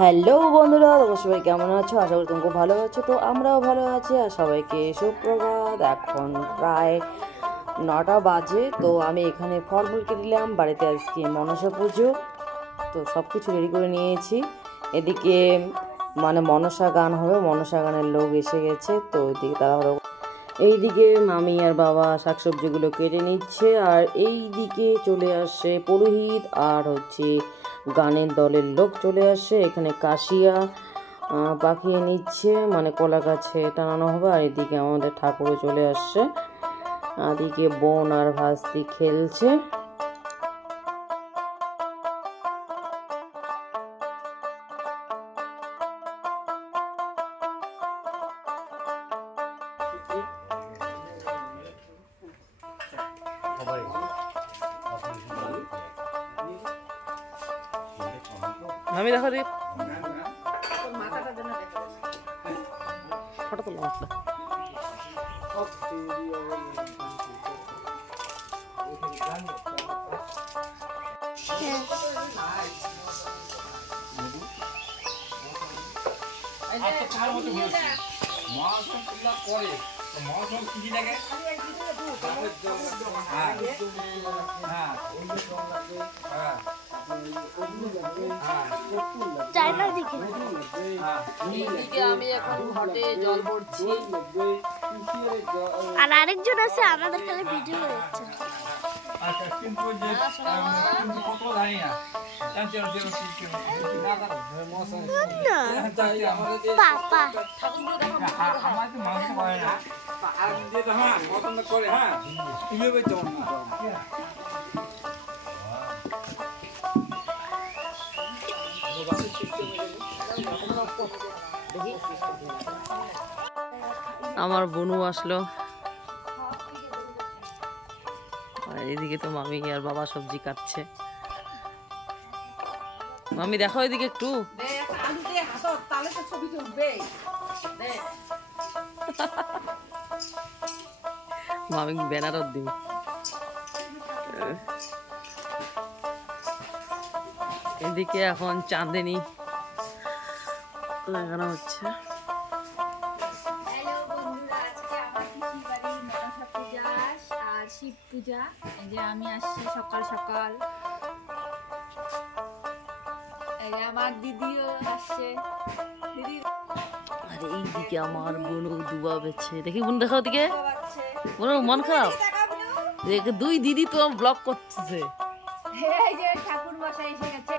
Hello বন্ধুরা, তোমরা সবাই কেমন আছো? আশা করি তোমরা ভালো আছো। তো আমরাও ভালো আছি। আর সবাইকে সুপ্রভাত। এখন প্রায় 9টা বাজে। তো আমি এখানে ফলমূল কেটে নিলাম। বাড়িতে আজকে মনসা পুজো, তো সব কিছু রেডি করে নিয়েছি। এদিকে মনসা গান হবে, মনসা গানের লোক এসে গেছে। তো এদিকে তারা এইদিকে মামি আর বাবা শাকসবজিগুলো কেটে নিচ্ছে, আর এই দিকে চলে আসে পুরোহিত আর গানের দলের লোক চলে আসে। এখানে কাশিয়া পাকিয়ে নিচ্ছে, কলা গাছে টানানো হবে। আর এদিকে আমাদের ঠাকুরও চলে আসছে। এদিকে বোন আর ভাস্তি খেলছে। আমি দেখো রে ফটো তোলা আমি এখন ঘটে জল ভরছি, আর আরেকজন আছে আমাদের খালি ভিডিও দেখছে। আচ্ছা, কিন্তু যে কত জানি না। পাপা আমার তো মাংস করে না, আর যেটা পছন্দ করে। তুমি বলছো আমার বোনু আসলো। আর এদিকে তো মামি আর বাবা সবজি কাটছে। মামি দেখো এদিকে একটু। মামি ব্যানারত দিন। এদিকে এখন চাঁদনি লাগানো হচ্ছে। শিব পূজা, এই যে আমি আসছি সকাল সকাল। এই যে আমার দিদিও আসছে। দিদি আর এইদিকে আমার বোনু দুবা বেছে। দেখি বোন দেখো ওদিকে। বোন মন খারাপ, দুই দিদি তো ব্লগ করতেছে। এই যে ঠাকুর মশাই এসে গেছে।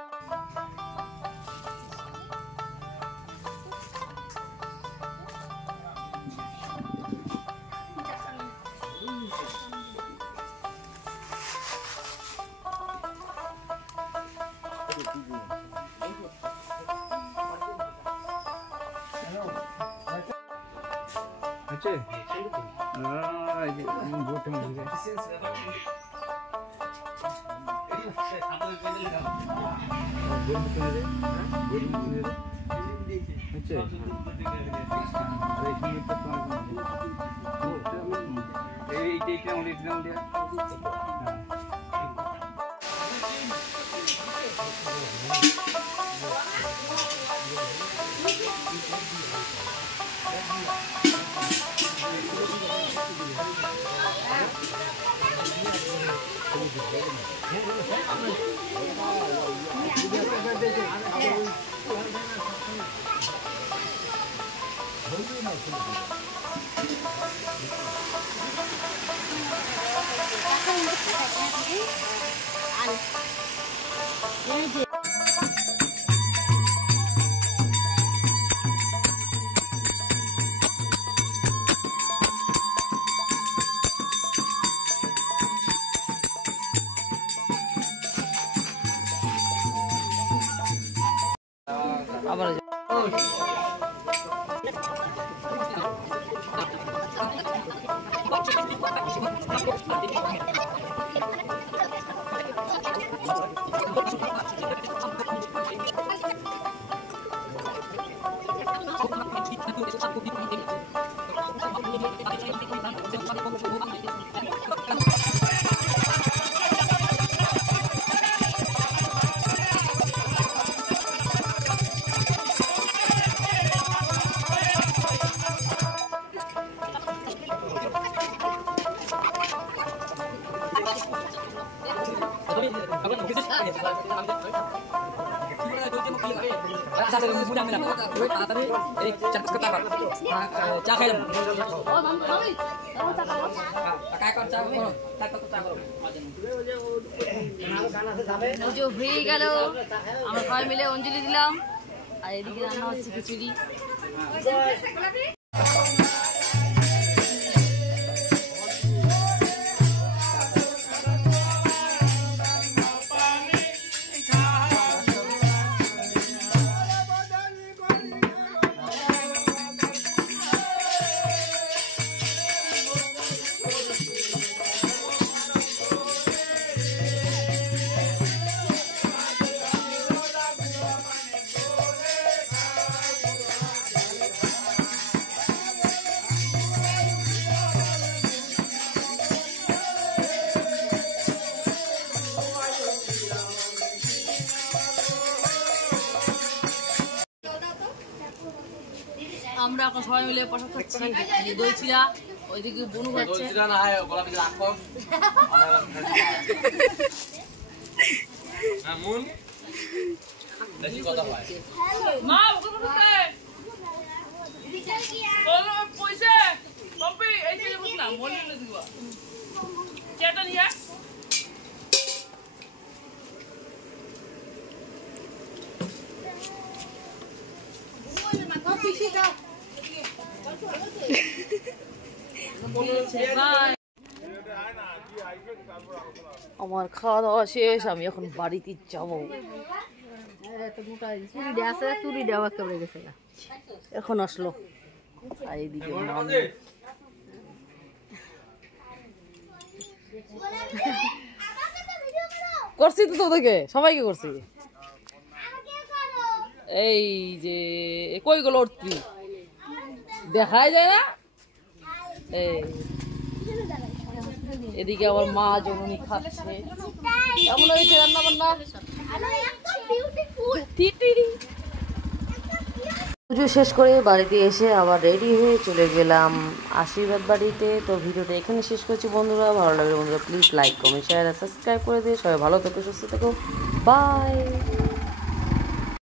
আবার পুজো হয়ে গেল, আমরা সবাই মিলে অঞ্জলি দিলাম। আর এদিকে রান্না হচ্ছে খিচুড়ি। আমরা এখন সবাই মিলে প্রসাদ খাচ্ছি। দই চিরা, ওইদিকে বনু খাচ্ছে। আমার খাওয়া দাওয়া শেষ, আমি এখন বাড়িতে যাব। এখন আসলো আর এইদিকে করছি তো তোদেরকে সবাইকে করছি। এই যে কই গেল অর্থি দেখাই যায় না। এই এদিকে আবার মা জননী খাচ্ছে। কেমন হয়েছে রান্না বান্না? পুজো শেষ করে বাড়িতে এসে আবার রেডি হয়ে চলে গেলাম আশীর্বাদ বাড়িতে। তো ভিডিওটা এখানে শেষ করছি বন্ধুরা। ভালো লাগলে বন্ধুরা প্লিজ লাইক কমেন্ট শেয়ার আর সাবস্ক্রাইব করে দিয়ে সবাই ভালো থেকো, সুস্থ থেকো, বাই।